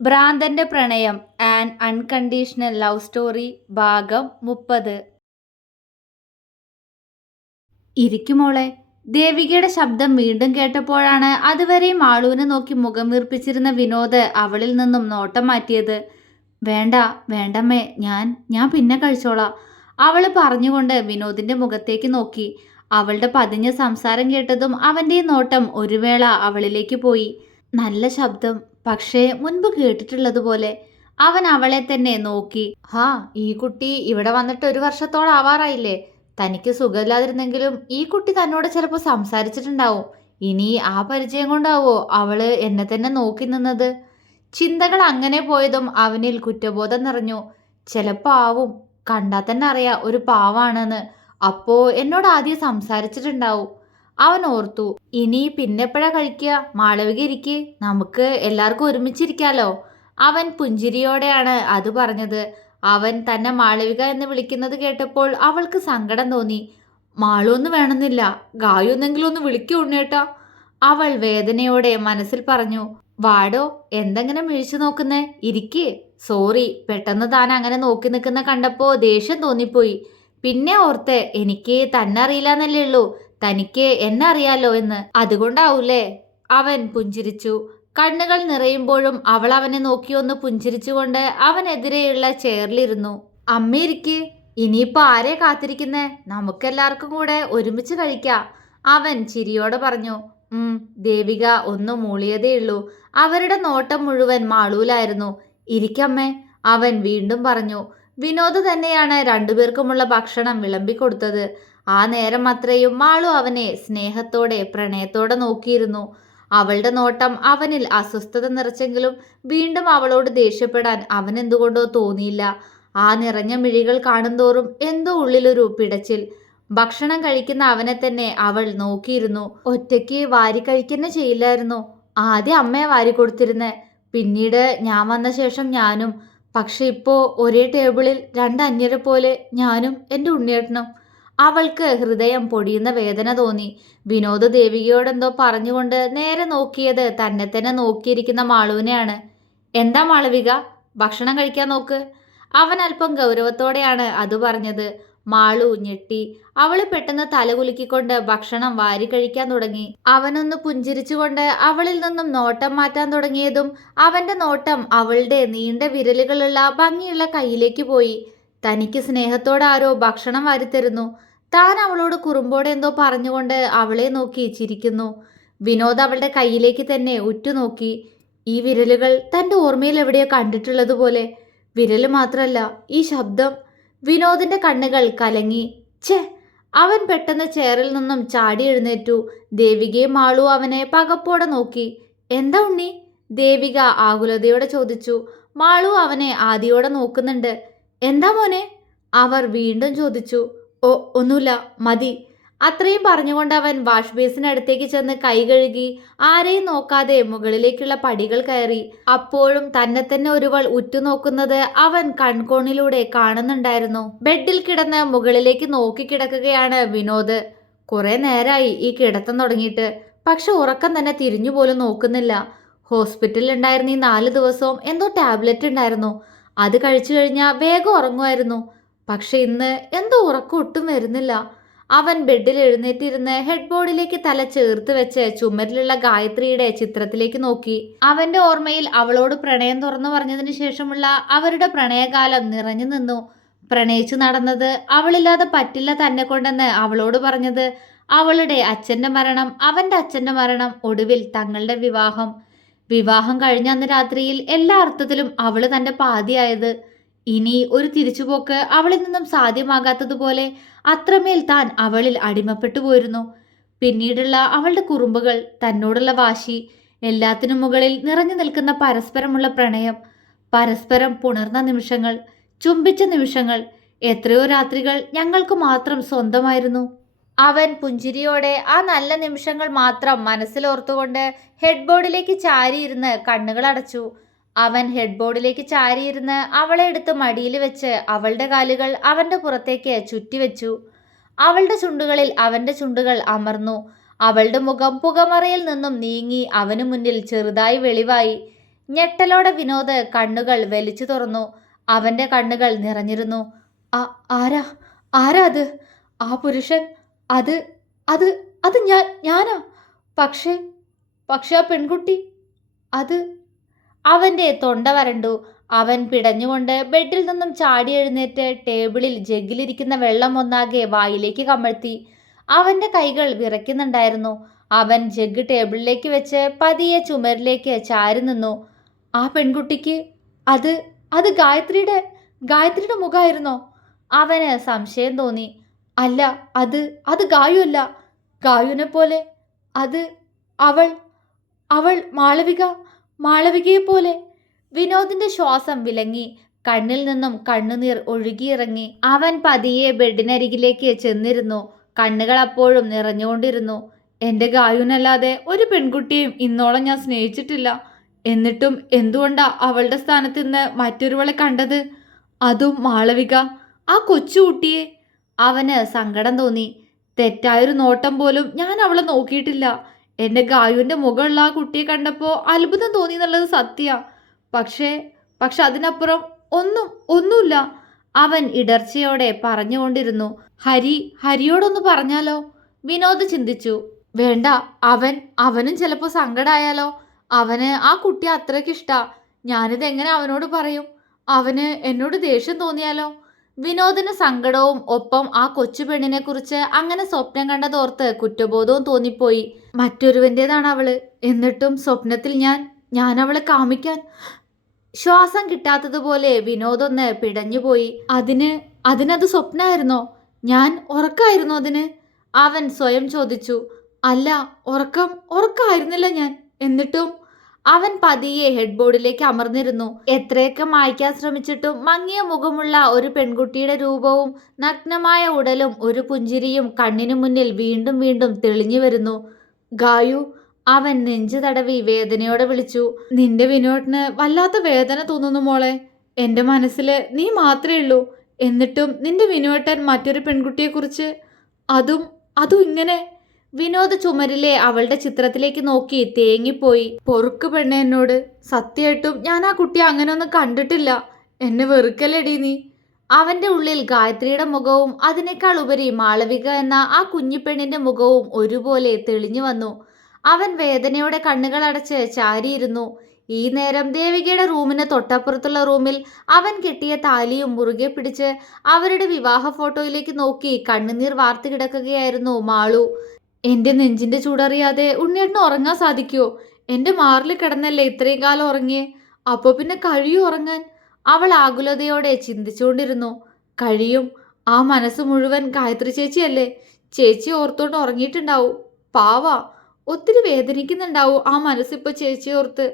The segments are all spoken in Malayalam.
ഭ്രാന്തന്റെ പ്രണയം ആൻഡ് അൺകണ്ടീഷണൽ ലവ് സ്റ്റോറി ഭാഗം മുപ്പത്. ഇരിക്കുമോളെ ദേവികയുടെ ശബ്ദം വീണ്ടും കേട്ടപ്പോഴാണ് അതുവരെയും ആളുവിനെ നോക്കി മുഖം വീർപ്പിച്ചിരുന്ന വിനോദ് അവളിൽ നിന്നും നോട്ടം മാറ്റിയത്. വേണ്ട വേണ്ടമ്മേ ഞാൻ ഞാൻ പിന്നെ കഴിച്ചോളാം. അവൾ പറഞ്ഞുകൊണ്ട് വിനോദിന്റെ മുഖത്തേക്ക് നോക്കി. അവളുടെ പതിഞ്ഞ സംസാരം കേട്ടതും അവന്റെ നോട്ടം ഒരു വേള അവളിലേക്ക് പോയി. നല്ല ശബ്ദം. പക്ഷേ മുൻപ് കേട്ടിട്ടുള്ളതുപോലെ അവൻ അവളെ തന്നെ നോക്കി. ഹാ ഈ കുട്ടി ഇവിടെ വന്നിട്ട് ഒരു വർഷത്തോളം ആവാറായില്ലേ? തനിക്ക് സുഖമില്ലാതിരുന്നെങ്കിലും ഈ കുട്ടി തന്നോട് ചിലപ്പോൾ സംസാരിച്ചിട്ടുണ്ടാവും. ഇനി ആ പരിചയം കൊണ്ടാവോ അവൾ എന്നെ തന്നെ നോക്കി നിന്നത്? ചിന്തകൾ അങ്ങനെ പോയതും അവനിൽ കുറ്റബോധം നിറഞ്ഞു. ചിലപ്പോൾ ആവും. കണ്ടാൽ തന്നെ അറിയാം ഒരു പാവാണെന്ന്. അപ്പോൾ എന്നോട് ആദ്യം സംസാരിച്ചിട്ടുണ്ടാവും. അവൻ ഓർത്തു ഇനി പിന്നെപ്പോഴാ കഴിക്കുക? മാളവിക ഇരിക്ക് നമുക്ക് എല്ലാവർക്കും ഒരുമിച്ചിരിക്കാലോ. അവൻ പുഞ്ചിരിയോടെയാണ് അത് പറഞ്ഞത്. അവൻ തന്നെ മാളവിക എന്ന് വിളിക്കുന്നത് കേട്ടപ്പോൾ അവൾക്ക് സങ്കടം തോന്നി. മാളൊന്നും വേണമെന്നില്ല. ഗായൊന്നെങ്കിലും ഒന്ന് വിളിക്കൂ ഉണ്ണേട്ടാ അവൾ വേദനയോടെ മനസ്സിൽ പറഞ്ഞു വാടോ എന്തെങ്ങനെ മിഴിച്ചു നോക്കുന്നേ? ഇരിക്കേ. സോറി പെട്ടെന്ന് താൻ അങ്ങനെ നോക്കി നിൽക്കുന്ന കണ്ടപ്പോൾ ദേഷ്യം തോന്നിപ്പോയി. പിന്നെ ഓർത്ത് എനിക്ക് തന്നെ അറിയില്ല എന്നല്ലേ ഉള്ളൂ. തനിക്ക് എന്നറിയാലോ എന്ന്. അതുകൊണ്ടാവൂലേ? അവൻ പുഞ്ചിരിച്ചു. കണ്ണുകൾ നിറയുമ്പോഴും അവൾ അവനെ നോക്കിയൊന്ന് പുഞ്ചിരിച്ചുകൊണ്ട് അവനെതിരെയുള്ള ചെയറിലിരുന്നു. അമ്മയിരിക്ക് ഇനിയിപ്പോ ആരെ കാത്തിരിക്കുന്നേ? നമുക്കെല്ലാവർക്കും കൂടെ ഒരുമിച്ച് കഴിക്കാം. അവൻ ചിരിയോടെ പറഞ്ഞു. ഉം ദേവിക ഒന്ന് മൂളിയതേയുള്ളൂ അവരുടെ നോട്ടം മുഴുവൻ മാളൂലായിരുന്നു. ഇരിക്കമ്മേ. അവൻ വീണ്ടും പറഞ്ഞു. വിനോദ് തന്നെയാണ് രണ്ടുപേർക്കുമുള്ള ഭക്ഷണം വിളമ്പിക്കൊടുത്തത്. ആ നേരം അത്രയും മാളു അവനെ സ്നേഹത്തോടെ പ്രണയത്തോടെ നോക്കിയിരുന്നു. അവളുടെ നോട്ടം അവനിൽ അസ്വസ്ഥത നിറച്ചെങ്കിലും വീണ്ടും അവളോട് ദേഷ്യപ്പെടാൻ അവൻ എന്തുകൊണ്ടോ തോന്നിയില്ല. ആ നിറഞ്ഞ മിഴികൾ കാണുന്തോറും എന്തോ ഉള്ളിലൊരു പിടച്ചിൽ. ഭക്ഷണം കഴിക്കുന്ന അവനെ തന്നെ അവൾ നോക്കിയിരുന്നു. ഒറ്റയ്ക്ക് വാരി കഴിക്കുന്ന ചെയ്യില്ലായിരുന്നു. ആദ്യം അമ്മയെ വാരി കൊടുത്തിരുന്നേ. പിന്നീട് ഞാൻ വന്ന ശേഷം ഞാനും. പക്ഷെ ഇപ്പോ ഒരേ ടേബിളിൽ രണ്ട് അന്യരെ പോലെ ഞാനും എന്റെ ഉണ്ണിയേട്ടനും. അവൾക്ക് ഹൃദയം പൊടിയുന്ന വേദന തോന്നി. വിനോദ് ദേവികയോടെന്തോ പറഞ്ഞുകൊണ്ട് നേരെ നോക്കിയത് തന്നെ തന്നെ നോക്കിയിരിക്കുന്ന മാളുവിനെയാണ്. എന്താ മാളവിക? ഭക്ഷണം കഴിക്കാൻ നോക്ക്. അവൻ അല്പം ഗൗരവത്തോടെയാണ് അത് പറഞ്ഞത്. മാളു ഞെട്ടി. അവൾ പെട്ടെന്ന് തലകുലുക്കിക്കൊണ്ട് ഭക്ഷണം വാരി കഴിക്കാൻ തുടങ്ങി. അവനൊന്ന് പുഞ്ചിരിച്ചുകൊണ്ട് അവളിൽ നിന്നും നോട്ടം മാറ്റാൻ തുടങ്ങിയതും അവന്റെ നോട്ടം അവളുടെ നീണ്ട വിരലുകളുള്ള ഭംഗിയുള്ള കയ്യിലേക്ക് പോയി. തനിക്ക് സ്നേഹത്തോടെ ആരോ ഭക്ഷണം വാരിത്തരുന്നു. താൻ അവളോട് കുറുമ്പോടെ എന്തോ പറഞ്ഞുകൊണ്ട് അവളെ നോക്കി ചിരിക്കുന്നു. വിനോദ് അവളുടെ കയ്യിലേക്ക് തന്നെ ഉറ്റുനോക്കി. ഈ വിരലുകൾ തന്റെ ഓർമ്മയിൽ എവിടെയോ കണ്ടിട്ടുള്ളതുപോലെ. വിരൽ മാത്രമല്ല ഈ ശബ്ദം. വിനോദിന്റെ കണ്ണുകൾ കലങ്ങി. ഛേ അവൻ പെട്ടെന്ന് ചെയറിൽ നിന്നും ചാടി എഴുന്നേറ്റു. ദേവികയും മാളു അവനെ പകപ്പോടെ നോക്കി. എന്താ ഉണ്ണി? ദേവിക ആകുലതയോടെ ചോദിച്ചു. മാളു അവനെ ആദിയോടെ നോക്കുന്നുണ്ട്. എന്താ മോനെ? അവർ വീണ്ടും ചോദിച്ചു. ഓ ഒന്നുമില്ല മതി. അത്രയും പറഞ്ഞുകൊണ്ട് അവൻ വാഷ് ബേസിനടുത്തേക്ക് ചെന്ന് കൈ കഴുകി ആരെയും നോക്കാതെ മുകളിലേക്കുള്ള പടികൾ കയറി. അപ്പോഴും തന്നെ തന്നെ ഒരുവൾ ഉറ്റുനോക്കുന്നത് അവൻ കൺകോണിലൂടെ കാണുന്നുണ്ടായിരുന്നു. ബെഡിൽ കിടന്ന് മുകളിലേക്ക് നോക്കി കിടക്കുകയാണ് വിനോദ്. കുറെ നേരമായി ഈ കിടത്തം തുടങ്ങിയിട്ട്. പക്ഷെ ഉറക്കം തന്നെ തിരിഞ്ഞു പോലും നോക്കുന്നില്ല. ഹോസ്പിറ്റലിൽ ഉണ്ടായിരുന്ന ഈ നാല് ദിവസവും എന്തോ ടാബ്ലറ്റ് ഉണ്ടായിരുന്നു. അത് കഴിച്ചു കഴിഞ്ഞാൽ വേഗം ഉറങ്ങുമായിരുന്നു. പക്ഷെ ഇന്ന് എന്തോ ഉറക്കം ഒട്ടും വരുന്നില്ല. അവൻ ബെഡിൽ എഴുന്നേറ്റിരുന്ന് ഹെഡ് ബോർഡിലേക്ക് തല ചേർത്ത് വെച്ച് ചുമരിലുള്ള ഗായത്രിയുടെ ചിത്രത്തിലേക്ക് നോക്കി. അവന്റെ ഓർമ്മയിൽ അവളോട് പ്രണയം തുറന്നു പറഞ്ഞതിന് ശേഷമുള്ള അവരുടെ പ്രണയകാലം നിറഞ്ഞു നിന്നു. പ്രണയിച്ചു നടന്നത് അവളില്ലാതെ പറ്റില്ല തന്നെ കൊണ്ടെന്ന് അവളോട് പറഞ്ഞത് അവളുടെ അച്ഛന്റെ മരണം അവന്റെ അച്ഛന്റെ മരണം ഒടുവിൽ തങ്ങളുടെ വിവാഹം. വിവാഹം കഴിഞ്ഞ അന്ന് രാത്രിയിൽ എല്ലാ അർത്ഥത്തിലും അവൾ തന്റെ പാതിയായത്. ഇനി ഒരു തിരിച്ചുപോക്ക് അവളിൽ നിന്നും സാധ്യമാകാത്തതുപോലെ അത്രമേൽ താൻ അവളിൽ അടിമപ്പെട്ടു പോയിരുന്നു. പിന്നീടുള്ള അവളുടെ കുറുമ്പുകൾ തന്നോടുള്ള വാശി എല്ലാത്തിനും മുകളിൽ നിറഞ്ഞു നിൽക്കുന്ന പരസ്പരമുള്ള പ്രണയം പരസ്പരം പുണർന്ന നിമിഷങ്ങൾ ചുംബിച്ച നിമിഷങ്ങൾ എത്രയോ രാത്രികൾ ഞങ്ങൾക്ക് മാത്രം സ്വന്തമായിരുന്നു. അവൻ പുഞ്ചിരിയോടെ ആ നല്ല നിമിഷങ്ങൾ മാത്രം മനസ്സിലോർത്തുകൊണ്ട് ഹെഡ് ബോർഡിലേക്ക് ചാരിയിരുന്ന് കണ്ണുകൾ അടച്ചു അവൻ ഹെഡ്ബോർഡിലേക്ക് ചാരിയിരുന്ന് അവളെ എടുത്ത് മടിയിൽ വെച്ച് അവളുടെ കാലുകൾ അവന്റെ പുറത്തേക്ക് ചുറ്റിവെച്ചു. അവളുടെ ചുണ്ടുകളിൽ അവന്റെ ചുണ്ടുകൾ അമർന്നു. അവളുടെ മുഖം പുകമറയിൽ നിന്നും നീങ്ങി അവനു മുന്നിൽ ചെറുതായി വെളിവായി. ഞെട്ടലോടെ വിനോദ് കണ്ണുകൾ വലിച്ചു തുറന്നു. അവന്റെ കണ്ണുകൾ നിറഞ്ഞിരുന്നു. ആ ആരാ? ആരാ അത്? ആ പുരുഷൻ? അത് അത് അത് ഞാൻ ഞാനാ? പക്ഷേ പക്ഷേ ആ പെൺകുട്ടി? അത് അവന്റെ തൊണ്ട വരണ്ടു. അവൻ പിടഞ്ഞുകൊണ്ട് ബെഡിൽ നിന്നും ചാടി എഴുന്നേറ്റ് ടേബിളിൽ ജഗ്ഗിലിരിക്കുന്ന വെള്ളം ഒന്നാകെ വായിലേക്ക് കമഴ്ത്തി. അവന്റെ കൈകൾ വിറയ്ക്കുന്നുണ്ടായിരുന്നു. അവൻ ജഗ് ടേബിളിലേക്ക് വെച്ച് പതിയെ ചുമരിലേക്ക് ചാരി നിന്നു. ആ പെൺകുട്ടിക്ക് അത് അത് ഗായത്രിയുടെ ഗായത്രിയുടെ മുഖമായിരുന്നോ അവന് സംശയം തോന്നി. അല്ല അത് അത് ഗായുവല്ല. ഗായുവിനെ പോലെ അത് അവൾ അവൾ മാളവിക മാളവികയെ പോലെ വിനോദിന്റെ ശ്വാസം വിലങ്ങി. കണ്ണിൽ നിന്നും കണ്ണുനീർ ഒഴുകിയിറങ്ങി. അവൻ പതിയെ ബെഡിനരികിലേക്ക് ചെന്നിരുന്നു. കണ്ണുകൾ അപ്പോഴും നിറഞ്ഞുകൊണ്ടിരുന്നു. എന്റെ ഗായുനല്ലാതെ ഒരു പെൺകുട്ടിയും ഇന്നോളം ഞാൻ സ്നേഹിച്ചിട്ടില്ല. എന്നിട്ടും എന്തുകൊണ്ടാ അവളുടെ സ്ഥാനത്ത് നിന്ന് മറ്റൊരുവളെ കണ്ടത്? അതും മാളവിക? ആ കൊച്ചുകുട്ടിയെ അവന് സങ്കടം തോന്നി. തെറ്റായൊരു നോട്ടം പോലും ഞാൻ അവളെ നോക്കിയിട്ടില്ല. എന്റെ ഗായുവിന്റെ മുഖമുള്ള ആ കുട്ടിയെ കണ്ടപ്പോൾ അത്ഭുതം തോന്നി എന്നുള്ളത് സത്യ. പക്ഷേ പക്ഷെ അതിനപ്പുറം ഒന്നും ഒന്നുമില്ല. അവൻ ഇടർച്ചയോടെ പറഞ്ഞുകൊണ്ടിരുന്നു ഹരി ഹരിയോടൊന്ന് പറഞ്ഞാലോ? വിനോദ് ചിന്തിച്ചു. വേണ്ട അവൻ അവനും ചിലപ്പോൾ സങ്കടമായാലോ അവന് ആ കുട്ടി അത്രയ്ക്ക് ഇഷ്ട. ഞാനിത് എങ്ങനെ അവനോട് പറയും? അവന് എന്നോട് ദേഷ്യം തോന്നിയാലോ? വിനോദിന് സങ്കടവും ഒപ്പം ആ കൊച്ചു പെണ്ണിനെ കുറിച്ച് അങ്ങനെ സ്വപ്നം കണ്ടതോർത്ത് കുറ്റബോധവും തോന്നിപ്പോയി. മറ്റൊരുവന്റേതാണ് അവൾ. എന്നിട്ടും സ്വപ്നത്തിൽ ഞാൻ ഞാൻ അവളെ കാമിക്കാൻ ശ്വാസം കിട്ടാത്തതുപോലെ വിനോദൊന്ന് പിടഞ്ഞുപോയി. അതിന് അതിനത് സ്വപ്നമായിരുന്നോ ഞാൻ ഉറക്കായിരുന്നു അതിന്? അവൻ സ്വയം ചോദിച്ചു. അല്ല ഉറക്കം ഉറക്കായിരുന്നില്ല ഞാൻ. എന്നിട്ടും അവൻ പതിയെ ഹെഡ്ബോർഡിലേക്ക് അമർന്നിരുന്നു. എത്രയൊക്കെ മായ്ക്കാൻ ശ്രമിച്ചിട്ടും മങ്ങിയ മുഖമുള്ള ഒരു പെൺകുട്ടിയുടെ രൂപവും നഗ്നമായ ഉടലും ഒരു പുഞ്ചിരിയും കണ്ണിനു മുന്നിൽ വീണ്ടും വീണ്ടും തെളിഞ്ഞു വരുന്നു. ഗായു അവൻ നെഞ്ചു തടവി വേദനയോടെ വിളിച്ചു. നിന്റെ വിനോദിന് വല്ലാത്ത വേദന തോന്നുന്നു മോളെ. എന്റെ മനസ്സിൽ നീ മാത്രമേ ഉള്ളൂ. എന്നിട്ടും നിന്റെ വിനോട്ടൻ മറ്റൊരു പെൺകുട്ടിയെക്കുറിച്ച് അതും അതും ഇങ്ങനെ വിനോദ് ചുമരിലെ അവളുടെ ചിത്രത്തിലേക്ക് നോക്കി തേങ്ങിപ്പോയി. പൊറുക്ക് പെണ്ണെ എന്നോട്. സത്യമായിട്ടും ഞാൻ ആ കുട്ടിയെ അങ്ങനെ ഒന്നും കണ്ടിട്ടില്ല. എന്നെ വെറുക്കല്ലടി നീ. അവന്റെ ഉള്ളിൽ ഗായത്രിയുടെ മുഖവും അതിനേക്കാൾ ഉപരി മാളവിക എന്ന ആ കുഞ്ഞിപ്പെണ്ണിന്റെ മുഖവും ഒരുപോലെ തെളിഞ്ഞു വന്നു. അവൻ വേദനയോടെ കണ്ണുകൾ അടച്ച് ചാരിയിരുന്നു. ഈ നേരം ദേവികയുടെ റൂമിന് തൊട്ടപ്പുറത്തുള്ള റൂമിൽ അവൻ കെട്ടിയ താലിയും മുറുകെ പിടിച്ച് അവരുടെ വിവാഹ ഫോട്ടോയിലേക്ക് നോക്കി കണ്ണുനീർ വാർത്തു കിടക്കുകയായിരുന്നു മാളു. എന്റെ നെഞ്ചിന്റെ ചൂടറിയാതെ ഉണ്ണിയേട്ടന് ഉറങ്ങാൻ സാധിക്കുമോ എന്റെ മാറിൽ കിടന്നല്ലേ ഇത്രയും കാലം ഉറങ്ങിയേ? അപ്പോൾ പിന്നെ കഴിയും ഉറങ്ങാൻ. അവൾ ആകുലതയോടെ ചിന്തിച്ചുകൊണ്ടിരുന്നു. കഴിയും. ആ മനസ്സ് മുഴുവൻ ഗായത്രി ചേച്ചിയല്ലേ? ചേച്ചി ഓർത്തോണ്ട് ഉറങ്ങിയിട്ടുണ്ടാവും. പാവ. ഒത്തിരി വേദനിക്കുന്നുണ്ടാവും ആ മനസ്സിപ്പോൾ ചേച്ചി ഓർത്ത്.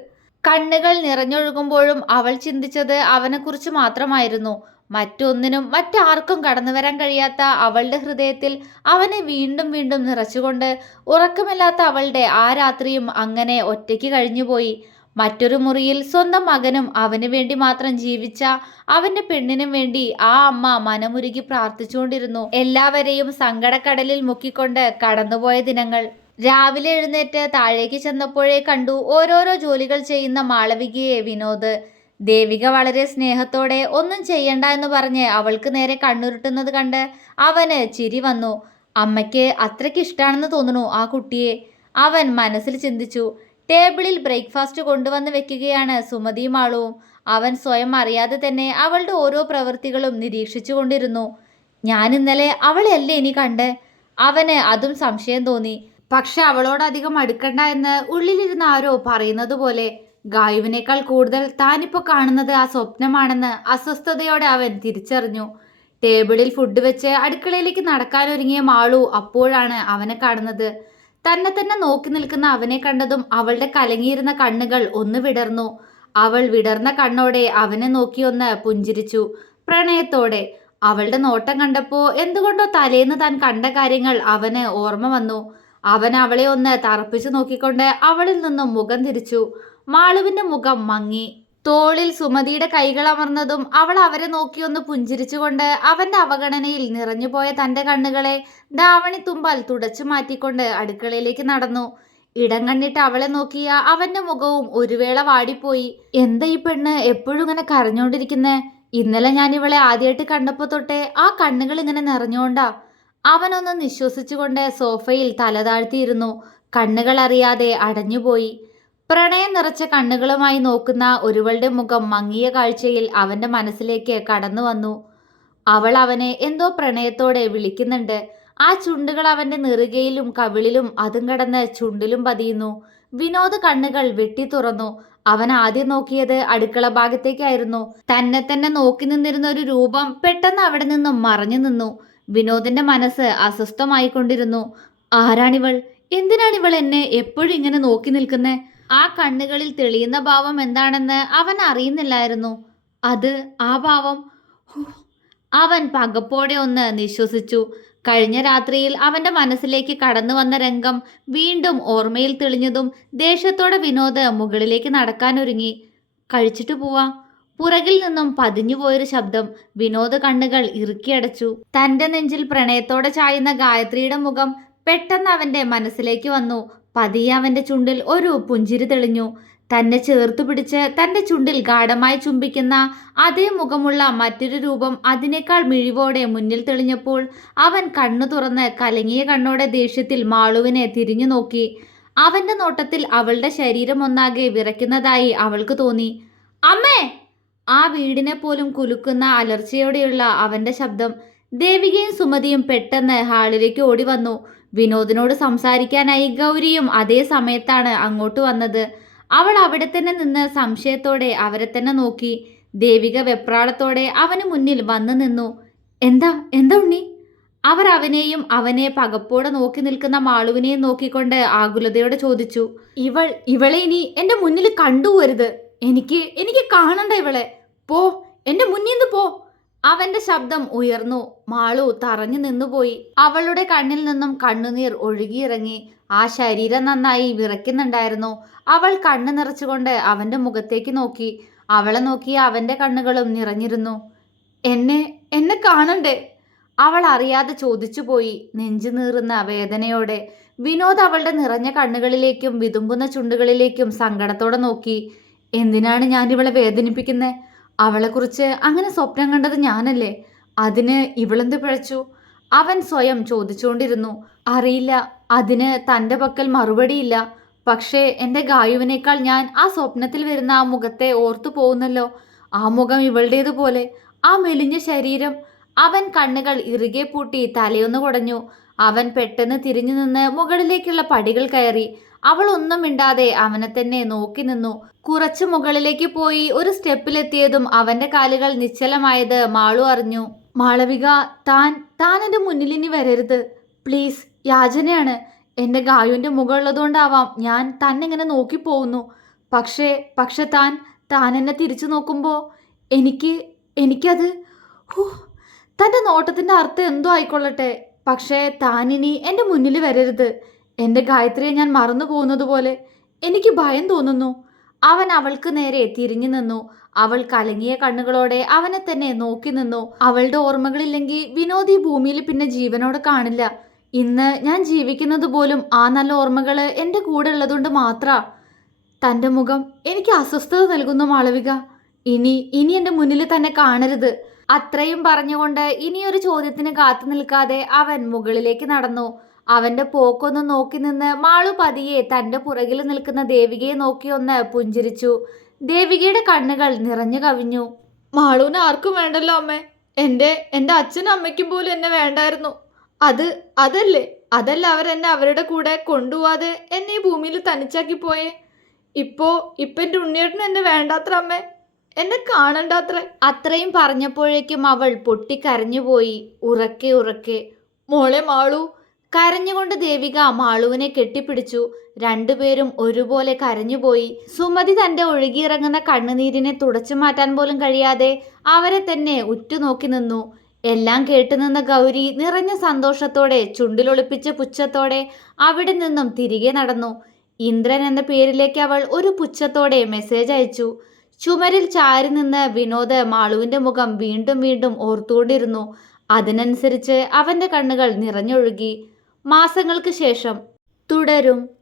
കണ്ണുകൾ നിറഞ്ഞൊഴുകുമ്പോഴും അവൾ ചിന്തിച്ചത് അവനെക്കുറിച്ച് മാത്രമായിരുന്നു. മറ്റൊന്നിനും മറ്റാർക്കും കടന്നു വരാൻ കഴിയാത്ത അവളുടെ ഹൃദയത്തിൽ അവനെ വീണ്ടും വീണ്ടും നിറച്ചുകൊണ്ട് ഉറക്കമില്ലാത്ത അവളുടെ ആ രാത്രിയും അങ്ങനെ ഒറ്റയ്ക്ക് കഴിഞ്ഞുപോയി. മറ്റൊരു മുറിയിൽ സ്വന്തം മകനും അവന് വേണ്ടി മാത്രം ജീവിച്ച അവന്റെ പെണ്ണിനും വേണ്ടി ആ അമ്മ മനമുരുകി പ്രാർത്ഥിച്ചുകൊണ്ടിരുന്നു. എല്ലാവരെയും സങ്കടക്കടലിൽ മുക്കിക്കൊണ്ട് കടന്നുപോയ ദിനങ്ങൾ. രാവിലെ എഴുന്നേറ്റ് താഴേക്ക് ചെന്നപ്പോഴേ കണ്ടു ഓരോരോ ജോലികൾ ചെയ്യുന്ന മാളവികയെ വിനോദ്. ദേവിക വളരെ സ്നേഹത്തോടെ ഒന്നും ചെയ്യണ്ട എന്ന് പറഞ്ഞ് അവൾക്ക് നേരെ കണ്ണുരുട്ടുന്നത് കണ്ട് അവന് ചിരി വന്നു. അമ്മയ്ക്ക് അത്രയ്ക്ക് ഇഷ്ടമാണെന്ന് തോന്നുന്നു ആ കുട്ടിയെ. അവൻ മനസ്സിൽ ചിന്തിച്ചു. ടേബിളിൽ ബ്രേക്ക്ഫാസ്റ്റ് കൊണ്ടുവന്ന് വെക്കുകയാണ് സുമതിയും ആളുവും അവൻ സ്വയം അറിയാതെ തന്നെ അവളുടെ ഓരോ പ്രവൃത്തികളും നിരീക്ഷിച്ചു കൊണ്ടിരുന്നു ഞാൻ ഇന്നലെ അവളെയല്ലേ ഇനി കണ്ട്? അവന് അതും സംശയം തോന്നി. പക്ഷെ അവളോട് അധികം അടുക്കണ്ട എന്ന് ഉള്ളിലിരുന്ന ആരോ പറയുന്നത് പോലെ ഗായുവിനേക്കാൾ കൂടുതൽ താനിപ്പോൾ കാണുന്നത് ആ സ്വപ്നമാണെന്ന് അസ്വസ്ഥതയോടെ അവൻ തിരിച്ചറിഞ്ഞു. ടേബിളിൽ ഫുഡ് വെച്ച് അടുക്കളയിലേക്ക് നടക്കാനൊരുങ്ങിയ മാളു അപ്പോഴാണ് അവനെ കാണുന്നത്. തന്നെ തന്നെ നോക്കി നിൽക്കുന്ന അവനെ കണ്ടതും അവളുടെ കലങ്ങിയിരുന്ന കണ്ണുകൾ ഒന്ന് വിടർന്നു. അവൾ വിടർന്ന കണ്ണോടെ അവനെ നോക്കി ഒന്ന് പുഞ്ചിരിച്ചു. പ്രണയത്തോടെ. അവളുടെ നോട്ടം കണ്ടപ്പോൾ എന്തുകൊണ്ടോ തലേന്ന് താൻ കണ്ട കാര്യങ്ങൾ അവന് ഓർമ്മ വന്നു. അവൻ അവളെ ഒന്ന് തറപ്പിച്ചു നോക്കിക്കൊണ്ട് അവളിൽ നിന്നും മുഖം തിരിച്ചു. മാളുവിന്റെ മുഖം മങ്ങി. തോളിൽ സുമതിയുടെ കൈകൾ അമർന്നതും അവൾ അവരെ നോക്കിയൊന്ന് പുഞ്ചിരിച്ചുകൊണ്ട് അവന്റെ അവഗണനയിൽ നിറഞ്ഞുപോയ തന്റെ കണ്ണുകളെ ദാവണി തുമ്പാൽ തുടച്ചു മാറ്റിക്കൊണ്ട് അടുക്കളയിലേക്ക് നടന്നു. ഇടം കണ്ടിട്ട് അവളെ നോക്കിയ അവന്റെ മുഖവും ഒരു വേള വാടിപ്പോയി. എന്താ ഈ പെണ്ണ്? എപ്പോഴും ഇങ്ങനെ കരഞ്ഞോണ്ടിരിക്കുന്നെ? ഇന്നലെ ഞാൻ ഇവളെ ആദ്യമായിട്ട് കണ്ടപ്പോ തൊട്ടേ ആ കണ്ണുകൾ ഇങ്ങനെ നിറഞ്ഞോണ്ടാ. അവനൊന്ന് നിശ്വസിച്ചുകൊണ്ട് സോഫയിൽ തല താഴ്ത്തിയിരുന്നു. കണ്ണുകൾ അറിയാതെ അടഞ്ഞുപോയി. പ്രണയം നിറച്ച കണ്ണുകളുമായി നോക്കുന്ന ഒരുവളുടെ മുഖം മങ്ങിയ കാഴ്ചയിൽ അവന്റെ മനസ്സിലേക്ക് കടന്നു വന്നു. അവൾ അവനെ എന്തോ പ്രണയത്തോടെ വിളിക്കുന്നുണ്ട്. ആ ചുണ്ടുകൾ അവന്റെ നെറുകയിലും കവിളിലും അതും കടന്ന് ചുണ്ടിലും പതിയുന്നു. വിനോദ് കണ്ണുകൾ വെട്ടി തുറന്നു. അവൻ ആദ്യം നോക്കിയത് അടുക്കള ഭാഗത്തേക്കായിരുന്നു. തന്നെ തന്നെ നോക്കി നിന്നിരുന്ന ഒരു രൂപം പെട്ടെന്ന് അവിടെ നിന്നും മറഞ്ഞു നിന്നു. വിനോദിന്റെ മനസ്സ് അസ്വസ്ഥമായിക്കൊണ്ടിരുന്നു. ആരാണിവൾ? എന്തിനാണിവൾ എന്നെ എപ്പോഴും ഇങ്ങനെ നോക്കി നിൽക്കുന്നേ? ആ കണ്ണുകളിൽ തെളിയുന്ന ഭാവം എന്താണെന്ന് അവൻ അറിയുന്നില്ലായിരുന്നു. അത് ആ ഭാവം. അവൻ പകപ്പോടെ ഒന്ന് നിശ്വസിച്ചു. കഴിഞ്ഞ രാത്രിയിൽ അവന്റെ മനസ്സിലേക്ക് കടന്നു വന്ന രംഗം വീണ്ടും ഓർമ്മയിൽ തെളിഞ്ഞതും ദേഷ്യത്തോടെ വിനോദ് മുകളിലേക്ക് നടക്കാനൊരുങ്ങി. കഴിച്ചിട്ട് പോവാ. പുറകിൽ നിന്നും പതിഞ്ഞുപോയൊരു ശബ്ദം വിനോദ് കണ്ണുകൾ ഇറുക്കിയടച്ചു. തന്റെ നെഞ്ചിൽ പ്രണയത്തോടെ ചായുന്ന ഗായത്രിയുടെ മുഖം പെട്ടെന്ന് അവന്റെ മനസ്സിലേക്ക് വന്നു. പതിയെ അവന്റെ ചുണ്ടിൽ ഒരു പുഞ്ചിരി തെളിഞ്ഞു. തന്നെ ചേർത്തു പിടിച്ച് തന്റെ ചുണ്ടിൽ ഗാഠമായി ചുംബിക്കുന്ന അതേ മുഖമുള്ള മറ്റൊരു രൂപം അതിനേക്കാൾ മിഴിവോടെ മുന്നിൽ തെളിഞ്ഞപ്പോൾ അവൻ കണ്ണു തുറന്ന് കലങ്ങിയ കണ്ണോടെ ദേഷ്യത്തിൽ മാളുവിനെ തിരിഞ്ഞു നോക്കി. അവന്റെ നോട്ടത്തിൽ അവളുടെ ശരീരം ഒന്നാകെ വിറയ്ക്കുന്നതായി അവൾക്ക് തോന്നി. അമ്മേ! ആ വീടിനെ പോലും കുലുക്കുന്ന അലർച്ചയോടെയുള്ള അവന്റെ ശബ്ദം ദേവികയും സുമതിയും പെട്ടെന്ന് ഹാളിലേക്ക് ഓടി വന്നു വിനോദിനോട് സംസാരിക്കാനായി ഗൗരിയും അതേ സമയത്താണ് അങ്ങോട്ട് വന്നത്. അവൾ അവിടെ തന്നെ നിന്ന് സംശയത്തോടെ അവരെ തന്നെ നോക്കി. ദേവിക വെപ്രാളത്തോടെ അവന് മുന്നിൽ വന്നു നിന്നു. എന്താ? എന്താ ഉണ്ണി? അവർ അവനെയും അവനെ പകപ്പോടെ നോക്കി നിൽക്കുന്ന മാളുവിനെയും നോക്കിക്കൊണ്ട് ആകുലതയോടെ ചോദിച്ചു. ഇവൾ ഇവളെ ഇനി എന്റെ മുന്നിൽ കണ്ടുപോരുത്. എനിക്ക് എനിക്ക് കാണണ്ട ഇവളെ. പോ എന്റെ മുന്നിൽ നിന്ന് പോ. അവന്റെ ശബ്ദം ഉയർന്നു. മാളു തറഞ്ഞു നിന്നുപോയി. അവളുടെ കണ്ണിൽ നിന്നും കണ്ണുനീർ ഒഴുകിയിറങ്ങി. ആ ശരീരം നന്നായി വിറയ്ക്കുന്നുണ്ടായിരുന്നു. അവൾ കണ്ണു നിറച്ചുകൊണ്ട് അവന്റെ മുഖത്തേക്ക് നോക്കി. അവളെ നോക്കി അവന്റെ കണ്ണുകളും നിറഞ്ഞിരുന്നു. എന്നെ എന്നെ കാണണ്ടേ? അവൾ അറിയാതെ ചോദിച്ചു പോയി നെഞ്ചു നീറുന്ന വേദനയോടെ. വിനോദ് അവളുടെ നിറഞ്ഞ കണ്ണുകളിലേക്കും വിതുമ്പുന്ന ചുണ്ടുകളിലേക്കും സങ്കടത്തോടെ നോക്കി. എന്തിനാണ് ഞാൻ ഇവളെ വേദനിപ്പിക്കുന്നത് അവളെക്കുറിച്ച് അങ്ങനെ സ്വപ്നം കണ്ടത് ഞാനല്ലേ? അതിന് ഇവളെന്ത് പിഴച്ചു? അവൻ സ്വയം ചോദിച്ചുകൊണ്ടിരുന്നു. അറിയില്ല അതിന് തന്റെ പക്കൽ മറുപടിയില്ല. പക്ഷേ എന്റെ ഗായുവിനേക്കാൾ ഞാൻ ആ സ്വപ്നത്തിൽ വരുന്ന ആ മുഖത്തെ ഓർത്തു പോകുന്നല്ലോ. ആ മുഖം ഇവളുടേതുപോലെ ആ മെലിഞ്ഞ ശരീരം. അവൻ കണ്ണുകൾ ഇറുകെ പൂട്ടി തലയൊന്നു കുടഞ്ഞു. അവൻ പെട്ടെന്ന് തിരിഞ്ഞു നിന്ന് മുകളിലേക്കുള്ള പടികൾ കയറി. അവൾ ഒന്നും മിണ്ടാതെ അവനെ തന്നെ നോക്കി നിന്നു. കുറച്ചു മുകളിലേക്ക് പോയി ഒരു സ്റ്റെപ്പിലെത്തിയതും അവന്റെ കാലുകൾ നിശ്ചലമായത് മാളു അറിഞ്ഞു. മാളവിക താൻ താൻ എന്റെ മുന്നിൽ ഇനി വരരുത്. പ്ലീസ് യാചനയാണ്. എന്റെ ഗായുവിന്റെ മുകളിലതുകൊണ്ടാവാം ഞാൻ തന്നെങ്ങനെ നോക്കിപ്പോകുന്നു നോക്കി പോകുന്നു. പക്ഷേ പക്ഷെ താൻ താൻ എന്നെ തിരിച്ചു നോക്കുമ്പോൾ എനിക്ക് എനിക്കത് ഹൂ തന്റെ നോട്ടത്തിന്റെ അർത്ഥം എന്തോ ആയിക്കൊള്ളട്ടെ. പക്ഷേ താനിനി എന്റെ എന്റെ മുന്നിൽ വരരുത്. എന്റെ ഗായത്രിയെ ഞാൻ മറന്നു പോകുന്നത് പോലെ എനിക്ക് ഭയം തോന്നുന്നു. അവൻ അവൾക്ക് നേരെ തിരിഞ്ഞു നിന്നു. അവൾ കലങ്ങിയ കണ്ണുകളോടെ അവനെ തന്നെ നോക്കി നിന്നു. അവളുടെ ഓർമ്മകളില്ലെങ്കിൽ വിനോദി ഭൂമിയിൽ പിന്നെ ജീവനോടെ കാണില്ല. ഇന്ന് ഞാൻ ജീവിക്കുന്നത് പോലും ആ നല്ല ഓർമ്മകൾ എന്റെ കൂടെ ഉള്ളതുകൊണ്ട് മാത്ര. തന്റെ മുഖം എനിക്ക് അസ്വസ്ഥത നൽകുന്നു മാളവിക. ഇനി ഇനി എന്റെ മുന്നിൽ തന്നെ കാണരുത്. അത്രയും പറഞ്ഞുകൊണ്ട് ഇനിയൊരു ചോദ്യത്തിന് കാത്തു നിൽക്കാതെ അവൻ മുകളിലേക്ക് നടന്നു. അവന്റെ പോക്കൊന്ന് നോക്കി നിന്ന് മാളു പതിയെ തന്റെ പുറകിൽ നിൽക്കുന്ന ദേവികയെ നോക്കി ഒന്ന് പുഞ്ചിരിച്ചു. ദേവികയുടെ കണ്ണുകൾ നിറഞ്ഞു കവിഞ്ഞു. മാളുവിന് ആർക്കും വേണ്ടല്ലോ അമ്മേ. എന്റെ എന്റെ അച്ഛനും അമ്മയ്ക്കും പോലും എന്നെ വേണ്ടായിരുന്നു. അത് അതല്ലേ? അതല്ല അവർ എന്നെ അവരുടെ കൂടെ കൊണ്ടുപോവാതെ എന്നെ ഈ ഭൂമിയിൽ തനിച്ചാക്കി പോയേ. ഇപ്പോ ഇപ്പൊ എന്റെ ഉണ്ണിയേട്ടന് എന്നെ വേണ്ടാത്ര അമ്മേ. എന്നെ കാണണ്ടാത്ര. അത്രയും പറഞ്ഞപ്പോഴേക്കും അവൾ പൊട്ടിക്കരഞ്ഞുപോയി. ഉറക്കെ ഉറക്കെ. മോളെ മാളു കരഞ്ഞുകൊണ്ട് ദേവിക മാളുവിനെ കെട്ടിപ്പിടിച്ചു. രണ്ടുപേരും ഒരുപോലെ കരഞ്ഞുപോയി. സുമതി തന്റെ ഒഴുകിയിറങ്ങുന്ന കണ്ണുനീരിനെ തുടച്ചു മാറ്റാൻ പോലും കഴിയാതെ അവരെ തന്നെ ഉറ്റുനോക്കി നിന്നു. എല്ലാം കേട്ടുനിന്ന ഗൗരി നിറഞ്ഞ സന്തോഷത്തോടെ ചുണ്ടിലൊളിപ്പിച്ച പുച്ഛത്തോടെ അവിടെ നിന്നും തിരികെ നടന്നു. ഇന്ദ്രൻ എന്ന പേരിലേക്ക് അവൾ ഒരു പുച്ഛത്തോടെ മെസ്സേജ് അയച്ചു. ചുമരിൽ ചാരി നിന്ന് വിനോദ് മാളുവിന്റെ മുഖം വീണ്ടും വീണ്ടും ഓർത്തുകൊണ്ടിരുന്നു. അതിനനുസരിച്ച് അവന്റെ കണ്ണുകൾ നിറഞ്ഞൊഴുകി. മാസങ്ങൾക്ക് ശേഷം. തുടരും.